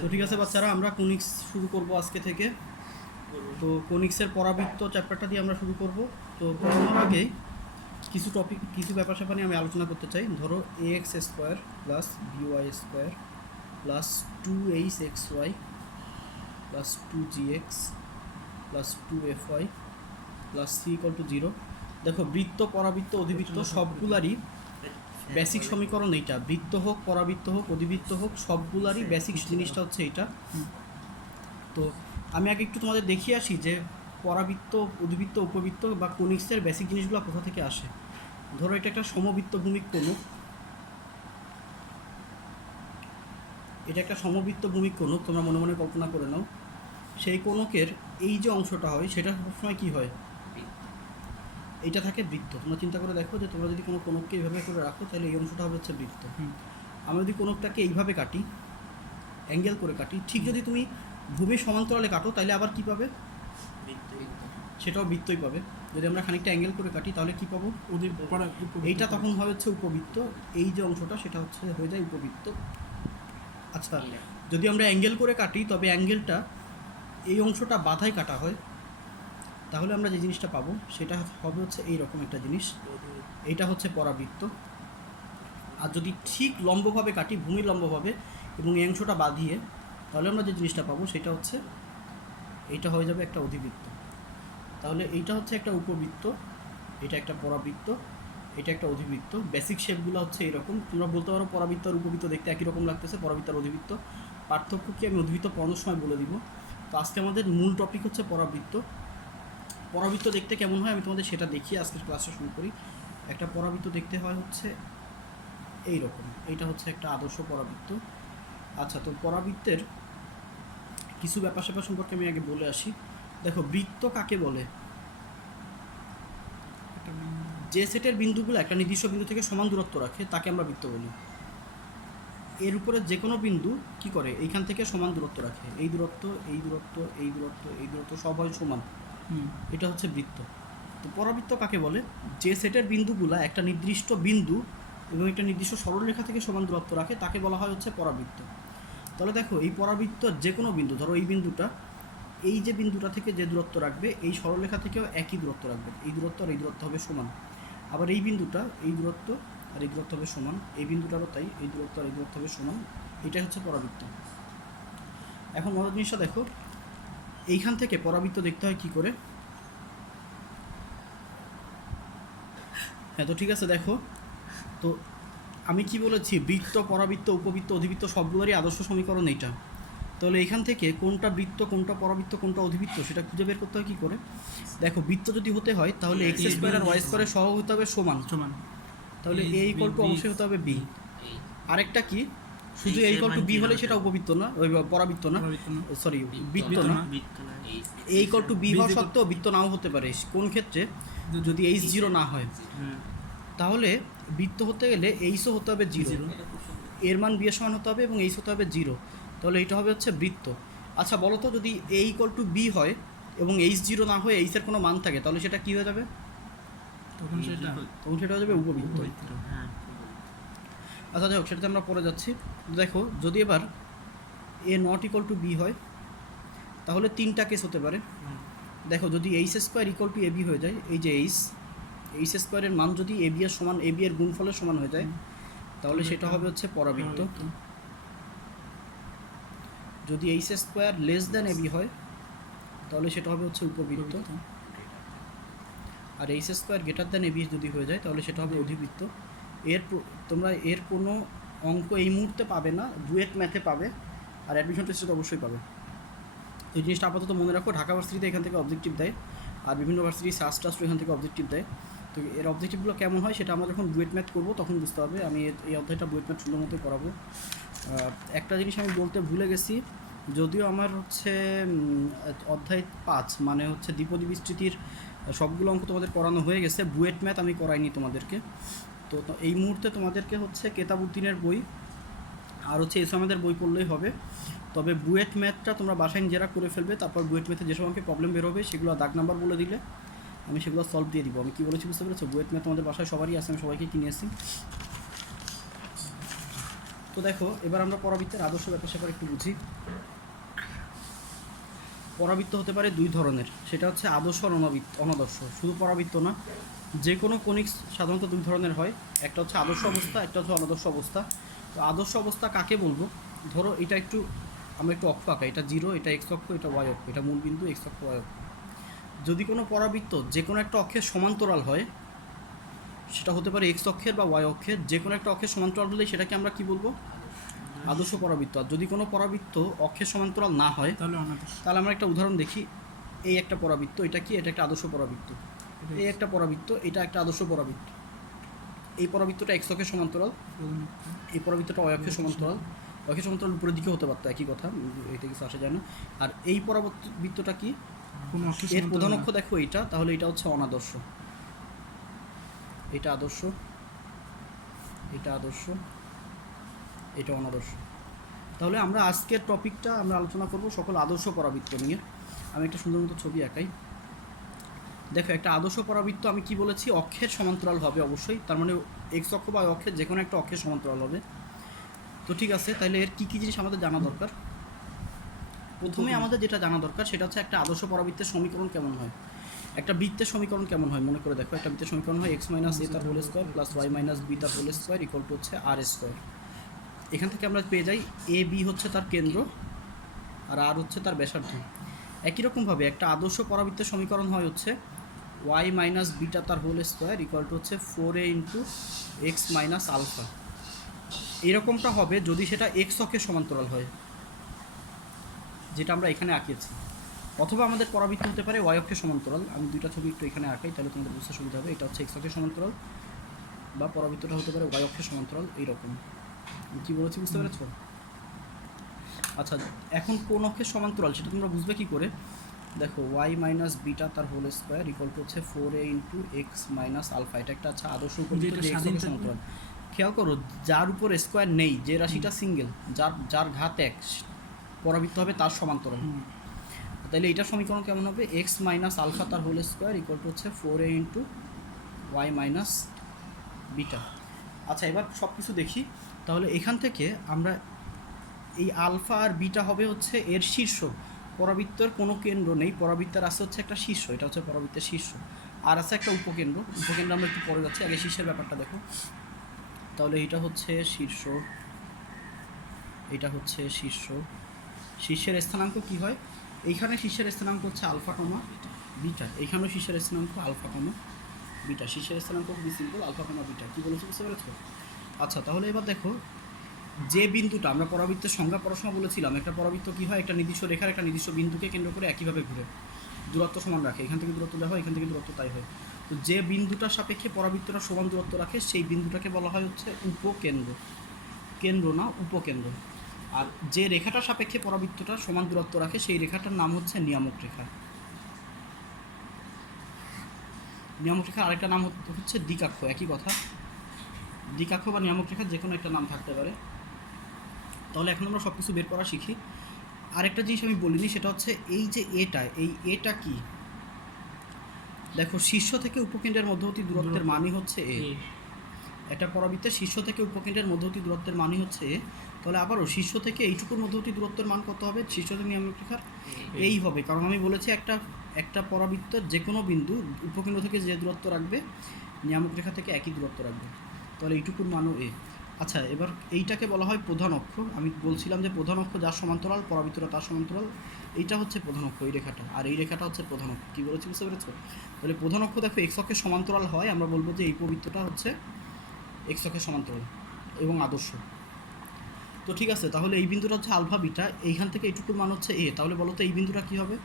তো ঠিক আছে বাচ্চারা, আমরা কোনিক্স শুরু করব আজকে থেকে। তো কোনিক্সের পরাবৃত্ত চ্যাপ্টারটা দিয়ে আমরা শুরু করব। তো প্রথমের আগেই কিছু ব্যাপার স্যাপার নিয়ে আমি আলোচনা করতে চাই। ধরো ax square plus by square plus 2hxy plus 2gx plus 2fy plus c equal to 0। দেখো, বৃত্ত, পরাবৃত্ত, অধিবৃত্ত সবগুলারই বেসিক সমীকরণ এইটা। বৃত্ত হোক, পরাবৃত্ত হোক, অধিবৃত্ত হোক, সবগুলারই বেসিক জিনিসটা হচ্ছে এইটা। তো আমি আগে একটু তোমাদের দেখিয়ে আসি যে পরাবৃত্ত, অধিবৃত্ত, উপবৃত্ত বা কোনিক্সের বেসিক জিনিসগুলো কোথা থেকে আসে। ধরো এটা একটা সমবৃত্ত ভূমিক কোণক, এটা একটা সমবৃত্ত ভূমিক কোণক, তোমরা মনে মনে কল্পনা করে নাও। সেই কোণকের এই যে অংশটা হয় সেটা সবসময় কী হয়, এইটা থাকে বৃত্ত। তোমরা চিন্তা করে দেখো যে তোমরা যদি কোনো কোণককে এইভাবে করে রাখো তাহলে এই অংশটা হবে হচ্ছে বৃত্ত। আমরা যদি কোণকটাকে এইভাবে কাটি, অ্যাঙ্গেল করে কাটি, ঠিক যদি তুমি ভূমির সমান্তরালে কাটো তাহলে আবার কি পাবে, সেটাও বৃত্তই পাবে। যদি আমরা খানিকটা অ্যাঙ্গেল করে কাটি তাহলে কি পাবো, এইটা তখন হয় হচ্ছে উপবৃত্ত। এই যে অংশটা সেটা হচ্ছে হয়ে যায় উপবৃত্ত। আচ্ছা, যদি আমরা অ্যাঙ্গেল করে কাটি তবে অ্যাঙ্গেলটা এই অংশটা বাধায় কাটা হয়, তাহলে আমরা যে জিনিসটা পাবো সেটা হবে হচ্ছে এইরকম একটা জিনিস, এইটা হচ্ছে পরাবৃত্ত। আর যদি ঠিক লম্বভাবে কাটি, ভূমির লম্বভাবে, এবং এই অংশটা বাঁধিয়ে, তাহলে আমরা যে জিনিসটা পাবো সেটা হচ্ছে এইটা হয়ে যাবে একটা অধিবৃত্ত। তাহলে এইটা হচ্ছে একটা উপবৃত্ত, এটা একটা পরাবৃত্ত, এটা একটা অধিবৃত্ত। বেসিক শেপগুলো হচ্ছে এরকম। তোমরা বলতে পারো পরাবৃত্ত আর উপবৃত্ত দেখতে একই রকম লাগতেছে, পরাবৃত্ত আর অধিবৃত্ত। পার্থক্য কি আমি অধিবৃত্ত পড়ানোর সময় বলে দিব। তো আজকে আমাদের মূল টপিক হচ্ছে পরাবৃত্ত। পরাবৃত্ত দেখতে কেমন হয় আমি তোমাদের সেটা দেখিয়ে আজকের ক্লাসটা শুরু করি। একটা পরাবৃত্ত দেখতে হয় হচ্ছে এই রকম। এইটা হচ্ছে একটা আদর্শ পরাবৃত্ত। আচ্ছা, তো পরাবৃত্তের কিছু ব্যাপার স্যাপার সম্পর্কে আমি আগে বলে আসি। দেখো, বৃত্ত কাকে বলে, যে সেটের বিন্দুগুলো একটা নির্দিষ্ট বিন্দু থেকে সমান দূরত্ব রাখে তাকে আমরা বৃত্ত বলি। এর উপরে যে কোনো বিন্দু কি করে, এইখান থেকে সমান দূরত্ব রাখে, এই দূরত্ব, এই দূরত্ব, এই দূরত্ব, এই দূরত্ব সব হয় সমান, এটা হচ্ছে বৃত্ত। তো পরাবৃত্ত কাকে বলে, যে সেটের বিন্দুগুলো একটা নির্দিষ্ট বিন্দু এবং একটা নির্দিষ্ট সরলরেখা থেকে সমান দূরত্ব রাখে তাকে বলা হয় হচ্ছে পরাবৃত্ত। তাহলে দেখো, এই পরাবৃত্ত যে কোনো বিন্দু, ধরো এই বিন্দুটা, এই যে বিন্দুটা থেকে যে দূরত্ব রাখবে এই সরলরেখা থেকেও একই দূরত্ব রাখবে, এই দূরত্ব আর এই দূরত্ব হবে সমান। আবার এই বিন্দুটা, এই দূরত্ব আর এই দূরত্ব হবে সমান, এই বিন্দুটারও তাই, এই দূরত্ব আর এই দূরত্ব হবে সমান। এটাই হচ্ছে পরাবৃত্ত। এখন মজার জিনিসটা দেখো, এইখান থেকে পরাবৃত্ত দেখতে হয় কি করে। হ্যাঁ, তো ঠিক আছে, দেখো তো আমি কি বলেছি, বৃত্ত, পরাবৃত্ত, উপবৃত্ত, অধিবৃত্ত সবগুলোরই আদর্শ সমীকরণ এইটা। তাহলে এখান থেকে কোনটা বৃত্ত, কোনটা পরাবৃত্ত, কোনটা অধিবৃত্ত সেটা খুঁজে বের করতে হয় কী করে। দেখো, বৃত্ত যদি হতে হয় তাহলে এক্স স্কোয়ার আর ওয়াই স্কোয়ারের সহগ হতে হবে সমান সমান। তাহলে এ ইকুয়াল টু অবশ্যই হতে হবে বি। আরেকটা কি, শুধু এ ইকুয়াল টু বি হলে সেটা উপবৃত্ত না, ওই পরাবৃত্ত না, সরি বৃত্ত না। এ ইকুয়াল টু বি হওয়া সত্ত্বেও বৃত্ত নাও হতে পারে। কোন ক্ষেত্রে, যদি এইচ জিরো না হয়। তাহলে বৃত্ত হতে গেলে এইচও হতে হবে জিরো, এর মান বি এর সমান হতে হবে এবং এইচ হতে হবে জিরো। তাহলে এইটা হবে হচ্ছে বৃত্ত। আচ্ছা বলো তো, যদি এ ইকুয়াল টু বি হয় এবং এইচ জিরো না হয়ে এইচের কোনো মান থাকে তাহলে সেটা কী হয়ে যাবে, তখন সেটা হয়ে যাবে উপবৃত্ত। আচ্ছা যাই হোক, সেটাতে আমরা পরে যাচ্ছি। দেখো, যদি এবার A not equal to B হয় তাহলে তিনটা কেস হতে পারে। দেখো, যদি H square equal to A B হয়ে যায়, এই যে এইচ স্কোয়ারের মান যদি এ বি এর সমান, এ বি এর গুণফলের সমান হয়ে যায় তাহলে সেটা হবে হচ্ছে পরাবৃত্ত। যদি H square less than A B হয় তাহলে সেটা হবে হচ্ছে উপবৃত্ত। আর H square greater than A B যদি হয়ে যায় তাহলে সেটা হবে অধিবৃত্ত। তোমরা এর কোনো অঙ্ক এই মুহূর্তে পাবে না, ডুয়েট ম্যাথে পাবে, আর অ্যাডমিশন টেস্টে অবশ্যই পাবে। তো এই জিনিসটা আপাতত মনে রাখো। ঢাকা ভার্সিটিতে এখান থেকে অবজেক্টিভ দেয়, আর বিভিন্ন ভার্সিটি সাস টাস্ট এখান থেকে অবজেক্টিভ দেয়। তো এর অবজেক্টিভগুলো কেমন হয় সেটা আমরা যখন ডুয়েট ম্যাথ করবো তখন বুঝতে হবে। আমি এই অধ্যায়টা ডুয়েট ম্যাথ সুন্দর মতোই করাবো। একটা জিনিস আমি বলতে ভুলে গেছি, যদিও আমার হচ্ছে অধ্যায় 5 মানে হচ্ছে দ্বিপদী বিস্তৃতির সবগুলো অঙ্ক তোমাদের করানো হয়ে গেছে, বুয়েট ম্যাথ আমি করাইনি তোমাদেরকে। তো এই মুহূর্তে তোমাদেরকে হচ্ছে কেতাবুদ্দিনের বই আর হচ্ছে এসব আমাদের বই পড়লেই হবে। তবে বুয়েট ম্যাথটা তোমরা বাসায় নিজেরা করে ফেলবে, তারপর বুয়েট ম্যাথে যেসব আমাকে প্রবলেম বের হবে সেগুলো দাগ নাম্বার বলে দিলে আমি সেগুলো সলভ দিয়ে দিব। আমি কী বলেছি বুঝতে পেরেছো, বুয়েট ম্যাথ তোমাদের বাসায় সবারই আছে, আমি সবাইকে কিনে এসেছি। তো দেখো এবার আমরা পরাবৃত্তের আদর্শ ব্যাপার স্যাপার একটু বুঝি। পরাবৃত্ত হতে পারে দুই ধরনের, সেটা হচ্ছে আদর্শ আর অনাদর্শ। শুধু পরাবৃত্ত না, যে কোনো কনিক্স সাধারণত দুই ধরনের হয়, একটা হচ্ছে আদর্শ অবস্থা, একটা হচ্ছে অনাদর্শ অবস্থা। তো আদর্শ অবস্থা কাকে বলবো, ধরো এটা একটু আমরা একটু অক্ষ আঁকা, এটা 0, এটা এক্স অক্ষ, এটা ওয়াই অক্ষ, এটা মূল বিন্দু এক্স অক্ষ ওয়াই অক্ষ। যদি কোনো পরাবৃত্ত যে কোনো একটা অক্ষের সমান্তরাল হয়, সেটা হতে পারে এক্স অক্ষের বা ওয়াই অক্ষের, যে কোনো একটা অক্ষের সমান্তরাল হলে সেটাকে আমরা কি বলবো, আদর্শ পরাবৃত্ত। আর যদি কোনো পরাবৃত্ত অক্ষের সমান্তরাল না হয় তাহলে আমরা একটা উদাহরণ দেখি। এই একটা পরাবৃত্ত, এটা কি, এটা একটা আদর্শ পরাবৃত্ত। এই একটা পরাবৃত্ত, এটা একটা আদর্শ পরাবৃত্ত। এই পরাবৃত্তটা এক্স অক্ষের সমান্তরাল, এই পরাবৃত্তটা ওয়াই অক্ষের সমান্তরাল। অক্ষের সমান্তরাল উপরের দিকে হতে পারতো, একই কথা, এটা কিছু আসে যায় না। আর এই পরাবৃত্তটা কি, এর প্রধান অক্ষ দেখো এইটা, তাহলে এটা হচ্ছে অনাদর্শ। এটা আদর্শ, এটা আদর্শ, এটা অনাদর্শ। তাহলে আমরা আজকের টপিকটা আমরা আলোচনা করব সকল আদর্শ পরাবৃত্ত নিয়ে। আমি একটা সুন্দর মতো ছবি আঁকাই। দেখো একটা আদর্শ পরাবৃত্ত আমি কি বলেছি, অক্ষের সমান্তরাল হবে অবশ্যই, তার মানে এক্স অক্ষ বা অক্ষের যে কোনো একটা অক্ষের সমান্তরাল হবে। তো ঠিক আছে, তাহলে এর কী কী জিনিস আমাদের জানা দরকার। প্রথমে আমাদের যেটা জানা দরকার সেটা হচ্ছে একটা আদর্শ পরাবৃত্তের সমীকরণ কেমন হয়, একটা বৃত্তের সমীকরণ কেমন হয়। মনে করে দেখো, একটা বৃত্তের সমীকরণ হয় এক্স মাইনাস এ তার whole square plus Y minus B তার হোল স্কোয়ার ইকুয়াল টু হচ্ছে আর স্কোয়ার। এখান থেকে আমরা পেয়ে যাই এ বি হচ্ছে তার কেন্দ্র আর আর হচ্ছে তার ব্যাসার্ধ। একই রকমভাবে একটা আদর্শ পরাবৃত্তের সমীকরণ হয় হচ্ছে ওয়াই মাইনাস বিটা তার হোল স্কোয়ার ইকুয়াল টু হচ্ছে 4a into x minus alpha. এরকমটা হবে যদি সেটা এক্স অক্ষের সমান্তরাল হয়, যেটা আমরা এখানে আঁকিয়েছি। অথবা আমাদের পরাবৃত্ত হতে পারে ওয়াই অক্ষের সমান্তরাল। আমি দুইটা ছবি একটু এখানে আঁকাই, তাহলে তোমাদের বুঝতে সুবিধা হবে। এটা হচ্ছে এক্স অক্ষের সমান্তরাল, বা পরাবৃত্তটা হতে পারে ওয়াই অক্ষের সমান্তরাল। এইরকম কী বলেছি বুঝতে পেরেছো? আচ্ছা, এখন কোন অক্ষের সমান্তরাল সেটা তোমরা বুঝবে কী করে। দেখো ওয়াই মাইনাস বিটা তার হোল স্কোয়ার ইকুয়াল টু হচ্ছে 4a into x minus alpha. এটা একটা আচ্ছা আদর্শ উপবৃত্ত যে এক্স অক্ষের সমান্তরাল। খেয়াল করো, যার উপর স্কোয়ার নেই, যে রাশিটা সিঙ্গেল, যার ঘাত 1, পরাবৃত্ত হবে তার সমান্তরাল। তাহলে এটার সমীকরণ কেমন হবে, এক্স মাইনাস আলফা তার হোল স্কোয়ার ইকুয়াল টু হচ্ছে 4a into Y minus beta. আচ্ছা, এবার সব কিছু দেখি। তাহলে এখান থেকে আমরা এই আলফা আর বিটা হবে হচ্ছে এর শীর্ষ। পরাবৃত্তের কোনো কেন্দ্র নেই, পরাবৃত্তের আছে হচ্ছে একটা শীর্ষ, এটা হচ্ছে পরাবৃত্তের শীর্ষ। আর আছে একটা উপকেন্দ্র, উপকেন্দ্র আমরা একটু পরে যাচ্ছি, আগে শীর্ষের ব্যাপারটা দেখো। তাহলে এটা হচ্ছে শীর্ষ, এটা হচ্ছে শীর্ষ। শীর্ষের স্থানাঙ্ক কি হয়, এইখানে শীর্ষের স্থানাঙ্ক হচ্ছে আলফা কমা বিটা, এইখানেও শীর্ষের স্থানাঙ্ক আলফা কমা বিটা। শীর্ষের স্থানাঙ্ক খুবই সিম্পল, আলফা কমা বিটা। কী বলেছি বুঝতে পেরেছো? আচ্ছা, তাহলে এবার দেখো, যে বিন্দুটা আমরা পরাবৃত্তের সংজ্ঞা পড়াশোনা বলেছিলাম, একটা পরাবৃত্ত কী হয়, একটা নির্দিষ্ট রেখার একটা নির্দিষ্ট বিন্দুকে কেন্দ্র করে একইভাবে ঘুরে দূরত্ব সমান রাখে। এখান থেকে দূরত্ব দেওয়া হয়, এখান থেকে দূরত্ব তাই হয়। তো যে বিন্দুটার সাপেক্ষে পরাবৃত্তটা সমান দূরত্ব রাখে সেই বিন্দুটাকে বলা হয় হচ্ছে উপকেন্দ্র। কেন্দ্র না, উপকেন্দ্র। আর যে রেখাটার সাপেক্ষে পরাবৃত্তটা সমান দূরত্ব রাখে সেই রেখাটার নাম হচ্ছে নিয়ামক রেখা। নিয়ামক রেখার আরেকটা নাম হচ্ছে দ্বিকাক্ষ, একই কথা। দ্বিকাক্ষ বা নিয়ামক রেখার যে কোনো একটা নাম থাকতে পারে। তাহলে এখন আমরা সব কিছু বের করা শিখি। আরেকটা জিনিস আমি বলিনি, সেটা হচ্ছে এই যে এটা, এই এটা কি, দেখো শীর্ষ থেকে উপকেন্দ্রের মধ্যবর্তী দূরত্বের মানই হচ্ছে এ। একটা পরাবৃত্তের শীর্ষ থেকে উপকেন্দ্রের মধ্যবর্তী দূরত্বের মানই হচ্ছে এ। তাহলে আবারও শীর্ষ থেকে এইটুকুর মধ্যবর্তী দূরত্বের মান কত হবে, শীর্ষ থেকে নিয়ামক রেখার এই হবে, কারণ আমি বলেছি একটা পরাবৃত্তের যে কোনো বিন্দু উপকেন্দ্র থেকে যে দূরত্ব রাখবে নিয়ামক রেখা থেকে একই দূরত্ব রাখবে। তাহলে এইটুকুর মানও এ। আচ্ছা, এবার এইটাকে বলা হয় প্রধান অক্ষ। আমি বলছিলাম যে প্রধান অক্ষ যার সমান্তরাল, পরাবৃত্তটা তার সমান্তরাল। এইটা হচ্ছে প্রধান অক্ষ, এই রেখাটা, আর এই রেখাটা হচ্ছে প্রধান অক্ষ। কী বলেছি বুঝতে পেরেছো? তাহলে প্রধান অক্ষ দেখো এক্স অক্ষের সমান্তরাল হয়, আমরা বলবো যে এই উপবৃত্তটা হচ্ছে এক্স অক্ষের সমান্তরাল এবং আদর্শ। তো ঠিক আছে, তাহলে এই বিন্দুটা হচ্ছে আলফা বিটা, এইখান থেকে এইটুকুর মান হচ্ছে এ। তাহলে বলো তো এই বিন্দুটা কী হবে,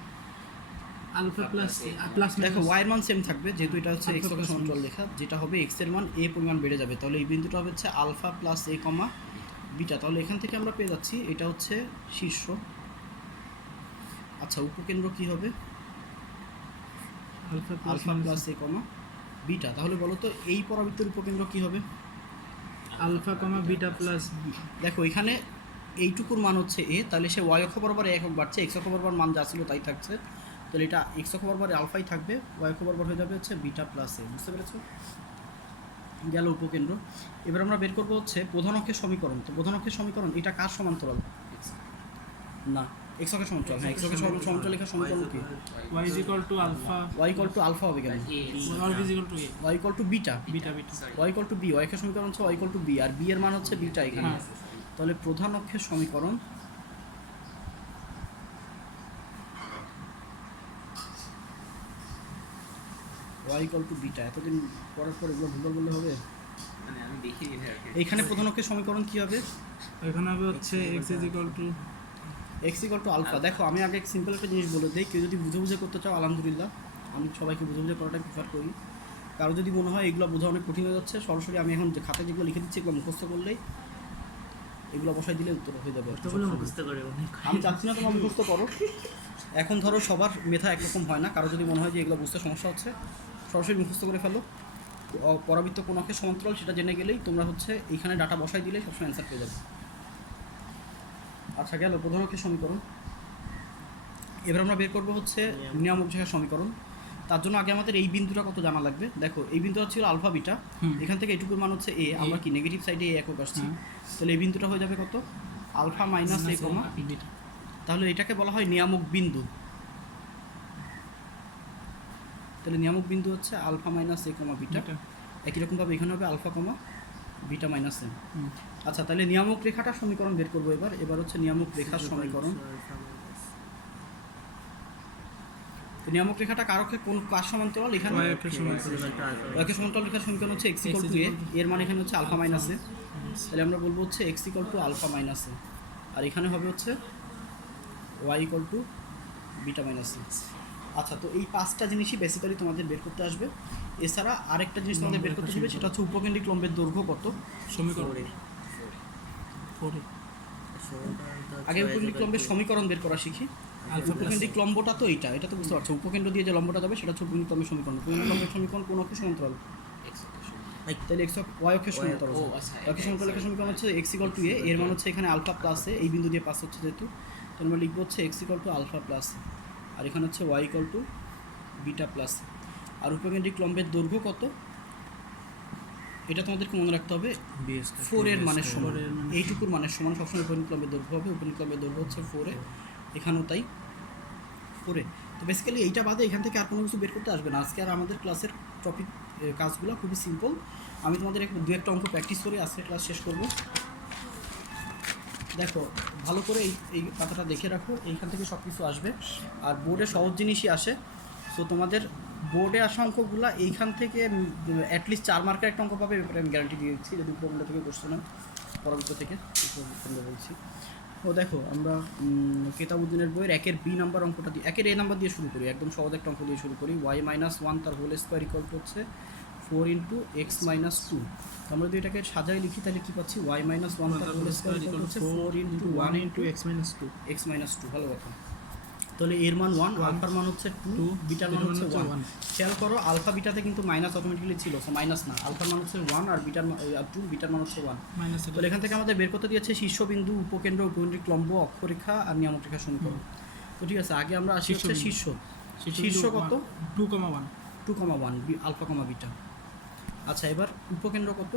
আলফা প্লাস প্লাস দেখো ওয়াইয়ের মান সেম থাকবে, যেহেতু এটা হচ্ছে এক্স অক্ষের সমান্তরাল রেখা, যেটা হবে এক্স এর মান এ পরিমাণ বেড়ে যাবে। তাহলে এই বিন্দুটা হবে হচ্ছে আলফা প্লাস এ কমা বিটা। তাহলে এখান থেকে আমরা পেয়ে যাচ্ছি এটা হচ্ছে শীর্ষ। আচ্ছা, উপকেন্দ্র কি হবে, আলফা প্লাস এ কমা বিটা। তাহলে বলো তো এই পরাবৃত্তের উপকেন্দ্র কি হবে, আলফা কমা বিটা প্লাস। দেখো এখানে এইটুকুর মান হচ্ছে এ, তাহলে সে ওয়াই অক্ষ বরাবর একক বাড়ছে, এক্স অক্ষ বরাবর মান যা ছিল তাই থাকছে। তাহলে এটা এক্স অক্ষ বরাবর আলফাই থাকবে, ওয়াই অক্ষ বরাবর হয়ে যাবে হচ্ছে বিটা প্লাস এ। বুঝতে পেরেছো? গেল উপকেন্দ্র। এবার আমরা বের করবো হচ্ছে প্রধান অক্ষের সমীকরণ। তো প্রধান অক্ষের সমীকরণ এটা কার সমান্তরাল? না, এক্স অক্ষের সমান্তরাল। হ্যাঁ, এক্স অক্ষের সমান্তরাল লেখার সমীকরণ কি? y is equal to alpha Y equal to alpha হবে কেন? or is equal to a Y equal to beta. beta beta Y equal to B, Y অক্ষের সমীকরণ হচ্ছে ওয়াই ইকুয়াল টু বি, আর বি এর মান হচ্ছে বিটা এখানে। হ্যাঁ। তাহলে প্রধান অক্ষের সমীকরণ ওয়াই ইকুয়াল টু বিটা। এতদিন পড়ার পর এগুলো ভুল বললে হবে? মানে আমি দেখি এইখানে প্রধান অক্ষের সমীকরণ কি হবে? এখানে হবে হচ্ছে x is equal to X equal to alpha. দেখো আমি আগে সিম্পল একটা জিনিস বলে দিই, কেউ যদি বুঝে বুঝে করতে চাও আলহামদুলিল্লাহ, আমি সবাইকে বুঝে বুঝে করাটা প্রিফার করি। কারো যদি মনে হয় এগুলো বোঝা অনেক কঠিন হয়ে যাচ্ছে, সরাসরি আমি এখন যে খাতায় যেগুলো লিখে দিচ্ছি এগুলো মুখস্থ করলেই, এগুলো বসাই দিলে উত্তর হয়ে যাবে। মুখস্থ করে আমি চাচ্ছি না তোমার মুখস্থ করো। এখন ধরো সবার মেধা একরকম হয় না, কারো যদি মনে হয় যে এগুলো বুঝতে সমস্যা হচ্ছে সরাসরি মুখস্থ করে ফেলো। পরাবৃত্ত কোন অক্ষের সমান্তরাল সেটা জেনে গেলেই তোমরা হচ্ছে এইখানে ডাটা বসাই দিলে সবসময় অ্যান্সার পেয়ে যাবে। আচ্ছা, গেল প্রধান অক্ষের সমীকরণ। এবার আমরা বের করবো হচ্ছে নিয়ামক রেখার সমীকরণ। তার জন্য আগে আমাদের এই বিন্দুটা কত জানা লাগবে। দেখো এই বিন্দুটা ছিল আলফা বিটা, এখান থেকে এটুকুর মান হচ্ছে এ, আমরা কি নেগেটিভ সাইডে এ একক আসছি, তাহলে এই বিন্দুটা হয়ে যাবে কত? আলফা মাইনাস এ কমা beta তাহলে এটাকে বলা হয় নিয়ামক বিন্দু। তাহলে নিয়ামক বিন্দু হচ্ছে আলফা মাইনাস এ কমা বিটা। beta একই রকমভাবে এখানে হবে আলফা কমা বিটা মাইনাস এ। হুম। আচ্ছা, তাহলে নিয়ামক রেখাটার সমীকরণ বের করবো এবার। এবার হচ্ছে নিয়ামক রেখার সমীকরণ। তো নিয়ামক রেখাটা কার সমান্তরাল? এখানে y অক্ষের সমান্তরাল একের সমান্তরাল রেখার সমীকরণ হচ্ছে এক্স ইকুয়াল টু এ, এর মানে এখানে হচ্ছে আলফা মাইনাস এ। তাহলে আমরা বলবো হচ্ছে X equal to alpha minus A, আর এখানে হবে হচ্ছে Y equal to beta minus A. আচ্ছা, তো এই পাঁচটা জিনিসই বেসিক্যালি তোমাদের বের করতে আসবে। এছাড়া আরেকটা জিনিস তোমাদের বের করতে হবে, সেটা হচ্ছে উপকেন্দ্রিক লম্বের দৈর্ঘ্য কত। সমীকরণ 4 আগে উপকেন্দ্রিক লম্বের সমীকরণ বের করা শিখি। আলফা উপকেন্দ্রিক লম্বটা তো এটা তো বুঝতে পারছো। উপকেন্দ্র দিয়ে যে লম্বটা যাবে সেটা হচ্ছে উপকেন্দ্রিক লম্বের সমীকরণ। উপকেন্দ্রিক লম্বের সমীকরণ কোন অক্ষের সমান্তরাল? তাহলে এক্স ওয়াই অক্ষের সমান্তরাল। ও, আচ্ছা, ওয়াই অক্ষের সমান্তরালের সমীকরণ হচ্ছে এক্স ইকুয়াল টু এ, এর মান হচ্ছে এখানে আলফা প্লাস এ, এই বিন্দু দিয়ে পাস হচ্ছে যেহেতু, তো আমরা লিখবো হচ্ছে X equal to alpha plus, আর এখানে হচ্ছে Y equal to beta plus. আর উপকেন্দ্রিক লম্বের দৈর্ঘ্য কত এটা তোমাদেরকে মনে রাখতে হবে, 4 এর মানের সমান। এইটুকুর মানের সমান সবসময় উপকেন্দ্রিক লম্বের দৈর্ঘ্য হবে। উপকেন্দ্রিক লম্বের দৈর্ঘ্য হচ্ছে 4 এ, এখানেও তাই 4 এ। তো বেসিক্যালি এইটা বাদে এখান থেকে আর কোনো কিছু বের করতে আসবে না। আজকে আর আমাদের ক্লাসের টপিক কাজগুলো খুবই সিম্পল। আমি তোমাদের দু একটা অঙ্ক প্র্যাকটিস করে আজকে ক্লাস শেষ করব। দেখো ভালো করে এই কথাটা দেখে রাখো, এইখান থেকে সব কিছু আসবে। আর বোর্ডে সহজ জিনিসই আসে। তো তোমাদের বোর্ডে আসা অঙ্কগুলো এইখান থেকে অ্যাটলিস্ট 4 মার্কের একটা অঙ্ক পাবে, ব্যাপারে আমি গ্যারান্টি দিয়ে দিচ্ছি, যদি উপকেন্দ্র থেকে কোশ্চেন হয়, পরবর্তী থেকে উপকেন্দ্র বলছি। ও দেখো আমরা কেতাবুদ্দিনের বইয়ের 1-এর বি নাম্বার অঙ্কটা দিয়ে 1-এর এ নাম্বার দিয়ে শুরু করি, একদম সহজ একটা অঙ্ক দিয়ে শুরু করি। ওয়াই মাইনাস 1 তার হোল স্কোয়ার ইকুয়াল টু হচ্ছে 4 ইন্টু এক্স মাইনাস 2। আমরা যদি এটাকে সাজাই লিখি তাহলে কী পাচ্ছি? ওয়াই মাইনাস 1 তার হোল স্কোয়ার ইকুয়াল হচ্ছে 4 into 1 into x minus 2 x minus 2। ভালো কথা। তাহলে এর মান 1, আলফার মান হচ্ছে 2, বিটার মান হচ্ছে 1। খেয়াল করো আলফা বিটাতে কিন্তু মাইনাস অটোমেটিক্যালি ছিল, সো মাইনাস না, আলফার মান হচ্ছে 1 আর বিটার 2, বিটার মান হচ্ছে 1। minus তাহলে এখান থেকে আমাদের বের করতে দিয়েছে শীর্ষবিন্দু, উপকেন্দ্র, উপকেন্দ্রিক লম্ব, অক্ষরেখা আর নিয়ামক রেখার সমীকরণ। তো ঠিক আছে, আগে আমরা আসি হচ্ছে শীর্ষ কত? 2,1 2,1 আলফা কমা বিটা। আচ্ছা, এবার উপকেন্দ্র কত?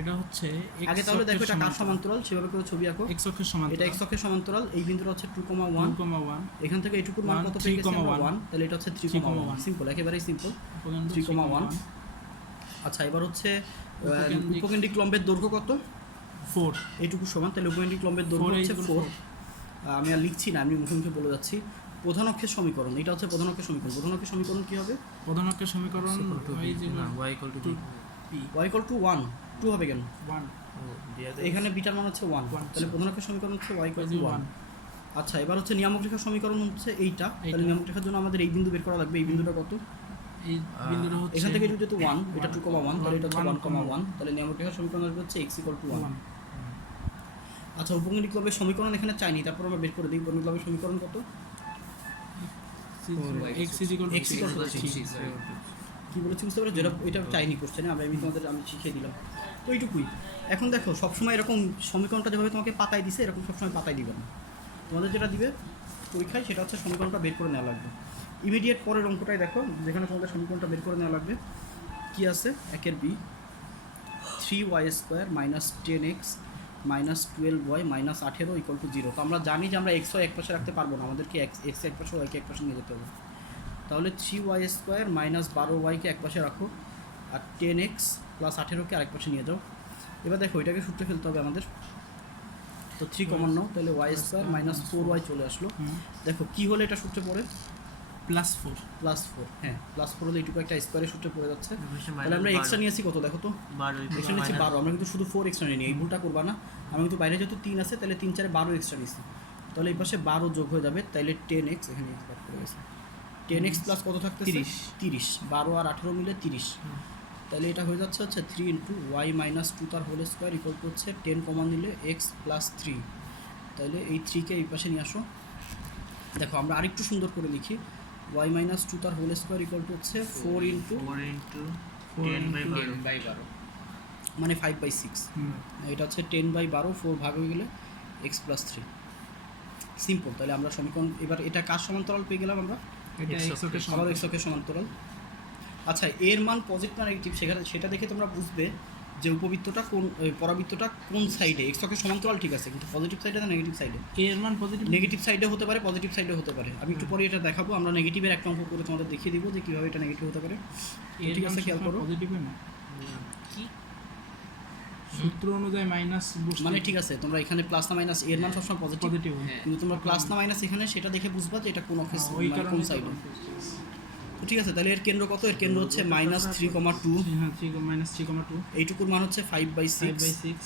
এটা হচ্ছে আগে তাহলে দেখো এটা কার সমান্তরাল সেভাবে করে ছবি আঁকো। x অক্ষের সমান্তরাল। এটা x অক্ষের সমান্তরাল, এই বিন্দুটা হচ্ছে 2,1, 2,1 এখান থেকে এইটুকুর মান কত পেয়ে গেছি আমরা? 1, তাহলে এটা হচ্ছে 3,1। সিম্পল, একেবারেই সিম্পল, 3,1। আচ্ছা, এবার হচ্ছে উপকেন্দ্রিক লম্বের দৈর্ঘ্য কত? 4 এইটুকু সমান, তাহলে উপকেন্দ্রিক লম্বের দৈর্ঘ্য হচ্ছে 4। আমি আর লিখছি না, আমি মুখে মুখে বলে যাচ্ছি। প্রধান অক্ষের সমীকরণ, এটা হচ্ছে প্রধান অক্ষের সমীকরণ। প্রধান অক্ষের সমীকরণ কী হবে? প্রধান অক্ষের সমীকরণ y equal to y equal to 1, 2 হবে কেন? 1 এখানে বিটার মান হচ্ছে 1, তাহলে প্রধান অক্ষের সমীকরণ হচ্ছে y equal to 1। আচ্ছা, এবার হচ্ছে নিয়ামক রেখার সমীকরণ হচ্ছে এইটা। তাহলে নিয়ামক রেখার জন্য আমাদের এই বিন্দু বের করা লাগবে। এই বিন্দুটা কত? এই বিন্দুটা হচ্ছে এখান থেকে যেহেতু 1, এটা 2,1, তাহলে এটা হচ্ছে 1,1। তাহলে নিয়ামক রেখার সমীকরণ আসবে হচ্ছে x equal to 1। আচ্ছা, উপকেন্দ্রিক লম্বের সমীকরণ এখানে চাইনি, তারপর আমরা বের করে দিই। উপকেন্দ্রিক লম্বের সমীকরণ কত? x is equal to x equal to 3। কী বলেছি বুঝতে পারো? যেটা এটা চাইনি কোশ্চেনে, আমি তোমাদের শিখিয়ে দিলাম। তো এইটুকুই। এখন দেখো সবসময় এরকম সমীকরণটা যেভাবে তোমাকে পাতায় দিছে এরকম সবসময় পাতায় দিবে না। তোমাদের যেটা দিবে পরীক্ষায় সেটা হচ্ছে সমীকরণটা বের করে নেওয়া লাগবে। ইমিডিয়েট পরের অঙ্কটাই দেখো, যেখানে তোমাদের সমীকরণটা বের করে নেওয়া লাগবে। কী আছে? 1-এর B 3y² minus 10x minus 12y minus 18 equal to 0। তো আমরা জানি যে আমরা এক্স এক পাশে রাখতে পারবো না, আমাদেরকে এক্স এক পাশে ওয়াইকে এক পাশে নিয়ে যেতে হবে। তাহলে 3y² মাইনাস 12yকে এক পাশে রাখো, আর 10x প্লাস 18কে আরেক পাশে নিয়ে যাও। এবার দেখো এটাকে সূত্রে ফেলতে হবে আমাদের। তো 3 কমন নাও, তাহলে y² মাইনাস 4y চলে আসলো। দেখো কি হলে এটা সূত্রে পড়ে? +4 +4। হ্যাঁ +4 হলে এইটুকু একটা স্কোয়ারের সূত্রে পড়ে যাচ্ছে। একুশে তাহলে আমরা এক্সট্রা নিয়েছি কত দেখো তো? 12 এক্সট্রা নিয়েছি 12। আমরা কিন্তু শুধু 4 এক্সট্রা নিই, এই ভুলটা করবা না। আমি কিন্তু বাইরে যেহেতু 3 আছে তাহলে 3 4 12 এক্সট্রা নিয়েছি। তাহলে এই পাশে 12 যোগ হয়ে যাবে, তাহলে 10x এখানে বাদ পড়ে গেছে। 10x প্লাস কত থাকতেছে? 30। 12 আর 18 মিলে 30। তাহলে এটা হয়ে যাচ্ছে 3 ইন্টু y মাইনাস 2 তার হোল স্কোয়ার ইকুয়াল টু হচ্ছে 10 কমন নিলে x প্লাস 3। তাহলে এই 3কে এই পাশে নিয়ে আসো। দেখো আমরা আরেকটু সুন্দর করে লিখি, y মাইনাস 2 তার হোল স্কোয়ার ইকুয়াল টু হচ্ছে 4 ইন্টু 10/12 মানে 5/6। এটা হচ্ছে 10/12, 4 ভাগ হয়ে গেলে x প্লাস 3। সিম্পল। তাহলে আমরা সমীকরণ এবার এটা কার সমান্তরাল পেয়ে গেলাম আমরা? এটা x অক্ষের আবার x অক্ষের সমান্তরাল। আচ্ছা এর মান পজিটিভ না নেগেটিভ সেটা দেখে তোমরা বুঝবে যে উপবৃত্তটা কোন পরাবৃত্তটা কোন সাইডে। x অক্ষের সমান্তরাল ঠিক আছে, কিন্তু পজিটিভ সাইডে না নেগেটিভ সাইডে? এর মান পজিটিভ, নেগেটিভ সাইডে হতে পারে, পজিটিভ সাইডে হতে পারে। আমি একটু পরে এটা দেখাবো। আমরা নেগেটিভের একটা অঙ্ক করে তোমাদের দেখিয়ে দিব যে কীভাবে এটা নেগেটিভ হতে পারে। ঠিক আছে, খেয়াল করো। পজিটিভ না কি সূত্র অনুযায়ী মাইনাস মানে ঠিক আছে, তোমরা এখানে প্লাস না মাইনাস এর মান সবসময় পজিটিভ, পজিটিভ, কিন্তু তোমরা প্লাস না মাইনাস এখানে সেটা দেখে বুঝবা যে এটা কোন অক্ষের কোন সাইডে। তো ঠিক আছে, তাহলে এর কেন্দ্র কত? এর কেন্দ্র হচ্ছে -3,2। হ্যাঁ -3,2। এইটুকুর মান হচ্ছে 5/6। 5/6।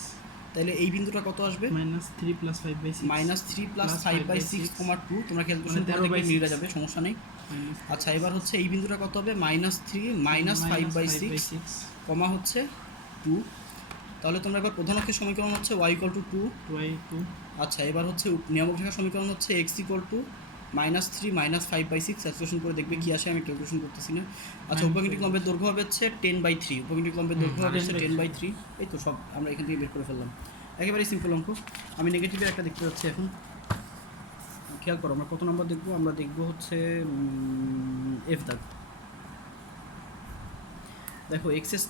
তাহলে এই বিন্দুটা কত আসবে? -3 + 5/6। -3 + 5/6,2। তোমরা ক্যালকুলেশন করে দেখবে মিলে যাবে, সমস্যা নেই। আচ্ছা এবার হচ্ছে এই বিন্দুটা কত হবে? -3 - 5/6 কমা হচ্ছে 2। তাহলে তোমরা এবার প্রধান অক্ষের সমীকরণ হচ্ছে y = 2। আচ্ছা এবার হচ্ছে নিয়ামক রেখার সমীকরণ হচ্ছে x = -3 - 5/6। ক্যালকুলেশন করে দেখবে কি আসে, আমি ক্যালকুলেশন করতেছি না। আচ্ছা উপকেন্দ্রিক লম্বের দৈর্ঘ্য হবে হচ্ছে 10/3। উপকেন্দ্রিক লম্বের দৈর্ঘ্য হবে হচ্ছে 10/3। এই তো সব আমরা এখান থেকে বের করে ফেললাম, একেবারেই সিম্পল অঙ্ক। আমি নেগেটিভের একটা দেখতে পাচ্ছি এখন, খেয়াল করো। আমরা কত নম্বর দেখবো? আমরা দেখবো হচ্ছে এফ দাগ। দেখো x² +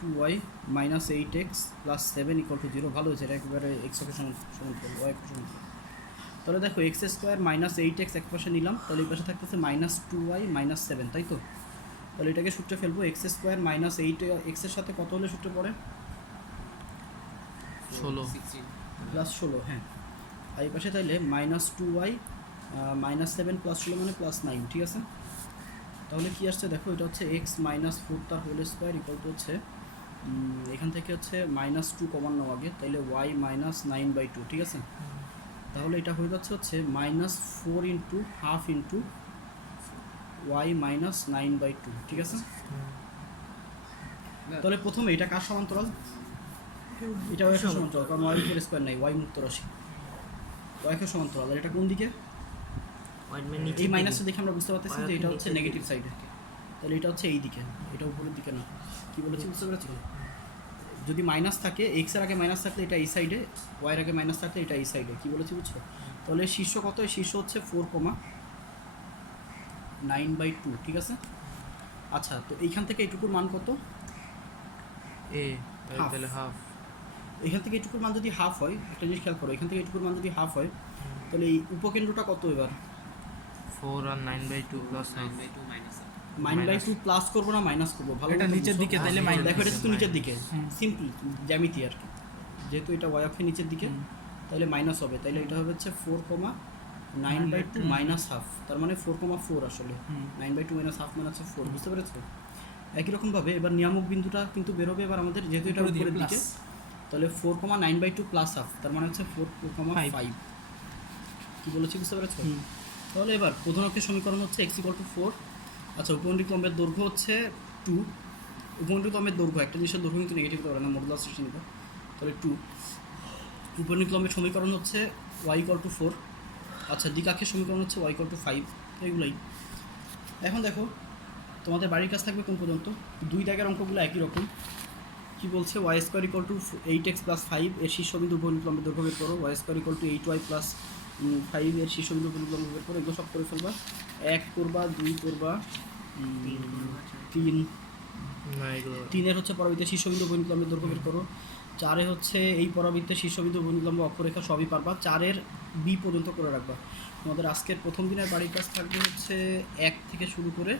2y - 8x + 7 = 0। ভালো হয়েছে, এটা একেবারে x অক্ষের সমান্তরাল, y অক্ষের সমান্তরাল। তাহলে দেখো x² - 8x এক পাশে নিলাম, তাহলে এই পাশে থাকতেছে -2y - 7, তাই তো? তাহলে এটাকে সূত্রে ফেলবো। x² - 8x এর সাথে কত হলে সূত্রে পড়ে? 16 +16। হ্যাঁ, আর এই পাশে তাইলে -2y - 7 + 16 মানে +9। ঠিক আছে, তাহলে কি আসছে দেখো, এটা হচ্ছে x - 4 তার হোল স্কোয়ার ইকুয়াল টু হচ্ছে এখান থেকে হচ্ছে -2 কমন নাও আগে, তাহলে y - 9/2। ঠিক আছে, তাহলে এটা হয়ে যাচ্ছে হচ্ছে -4 × ½ × y - 9/2। ঠিক আছে, তাহলে প্রথমে এটা কার সমান্তরাল? এটা y এর সমান্তরাল, কারণ y এর স্কোয়ার নাই, y মুক্ত রাশি, y এর সমান্তরাল। আর এটা কোন দিকে? এই মাইনাসটা দেখে আমরা বুঝতে পারতেছি যে এটা হচ্ছে নেগেটিভ সাইডে। তাহলে এটা হচ্ছে এই দিকে, এটা উপরের দিকে না। কি বলেছি বুঝতে পেরেছি? যদি মাইনাস থাকে, এক্স এর আগে মাইনাস থাকলে এটা এই সাইডে, ওয়াই এর আগে মাইনাস থাকলে এটা এই সাইডে। কি বলেছি বুঝছো? তাহলে শীর্ষ কত? শীর্ষ হচ্ছে 4,9/2। ঠিক আছে, আচ্ছা তো এইখান থেকে এইটুকুর মান কত? তাহলে হাফ। এখান থেকে এইটুকুর মান যদি হাফ হয়, একটা জিনিস খেয়াল করো, এখান থেকে এইটুকুর মান যদি হাফ হয়, তাহলে এই উপকেন্দ্রটা কত? এবার 4 আর 9/2 + 9/2 -9/2 প্লাস করবো না মাইনাস করবো? ভালো এটা নিচের দিকে, তাইলে মাইনাস। দেখো এটা তো নিচের দিকে, সিম্পল জ্যামিতি আর কি। যেহেতু এটা y অক্ষের নিচের দিকে, তাহলে মাইনাস হবে। তাইলে এটা হবে হচ্ছে 4,9/2 -1/2, তার মানে 4,4 আসলে। 9/2 - ½ মানে হচ্ছে 4। বুঝতে পেরেছো? একই রকমভাবে এবার নিয়ামক বিন্দুটা কিন্তু বেরোবে এবার আমাদের, যেহেতু এটা উপরের দিকে, তাহলে 4,9/2 + ½ তার মানে হচ্ছে 4,5। কি বলেছি বুঝতে পেরেছো? তাহলে এবার প্রধান অক্ষের সমীকরণ হচ্ছে x = 4। আচ্ছা উপকেন্দ্রিক লম্বের দৈর্ঘ্য হচ্ছে 2। উপকেন্দ্রিক লম্বের দৈর্ঘ্য, একটা জিনিসের দৈর্ঘ্য কিন্তু নেগেটিভ হতে পারে না, মডুলাস সৃষ্টি নিতে। তাহলে 2। উপকেন্দ্রিক লম্বের সমীকরণ হচ্ছে y = 4। আচ্ছা দ্বিকাক্ষের সমীকরণ হচ্ছে y = 5। এগুলোই। এখন দেখো তোমাদের বাড়ির কাজ থাকবে কোন পর্যন্ত? 2 দাগের অঙ্কগুলো একই রকম। কি বলছে? y² = 8x + 5 এর শীর্ষবিন্দু উপকেন্দ্রিক লম্বের দৈর্ঘ্য বের করো। y² = 8y + 5 এর শীর্ষবিন্দু উপকেন্দ্রিক লম্ব বের করো। এগুলো সব করে ফেলবা। 1 করবা, 2 করবা, 3 না এগুলো 3 হচ্ছে পরাবৃত্তের শীর্ষবিন্দু বহির্লম্বের দৈর্ঘ্য বের করো। 4 হচ্ছে এই পরাবৃত্তের শীর্ষবিন্দু বহির্লম্ব অক্ষরেখা সবই পারবা। 4 বি পর্যন্ত করে রাখবা। তোমাদের আজকের প্রথম দিনের বাড়ির কাজ থাকবে হচ্ছে 1 থেকে শুরু করে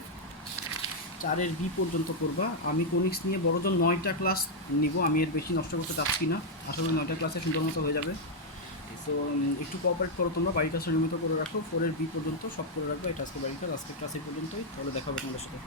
4 বি পর্যন্ত করবা। আমি কোনিক্স নিয়ে বড়জন 9টা ক্লাস নিব, আমি এর বেশি নষ্ট করতে চাচ্ছি না, আশা করি 9টা ক্লাসে সুন্দর মতো হয়ে যাবে। তো একটু কোঅপারেট করো তোমরা, বাড়ির কাজটা নিয়মিত করে রাখো, 4 বি পর্যন্ত সব করে রাখবো। এটা আজকে বাড়ির কাজ, আজকের ক্লাস এই পর্যন্তই, তাহলে দেখা হবে তোমাদের সাথে।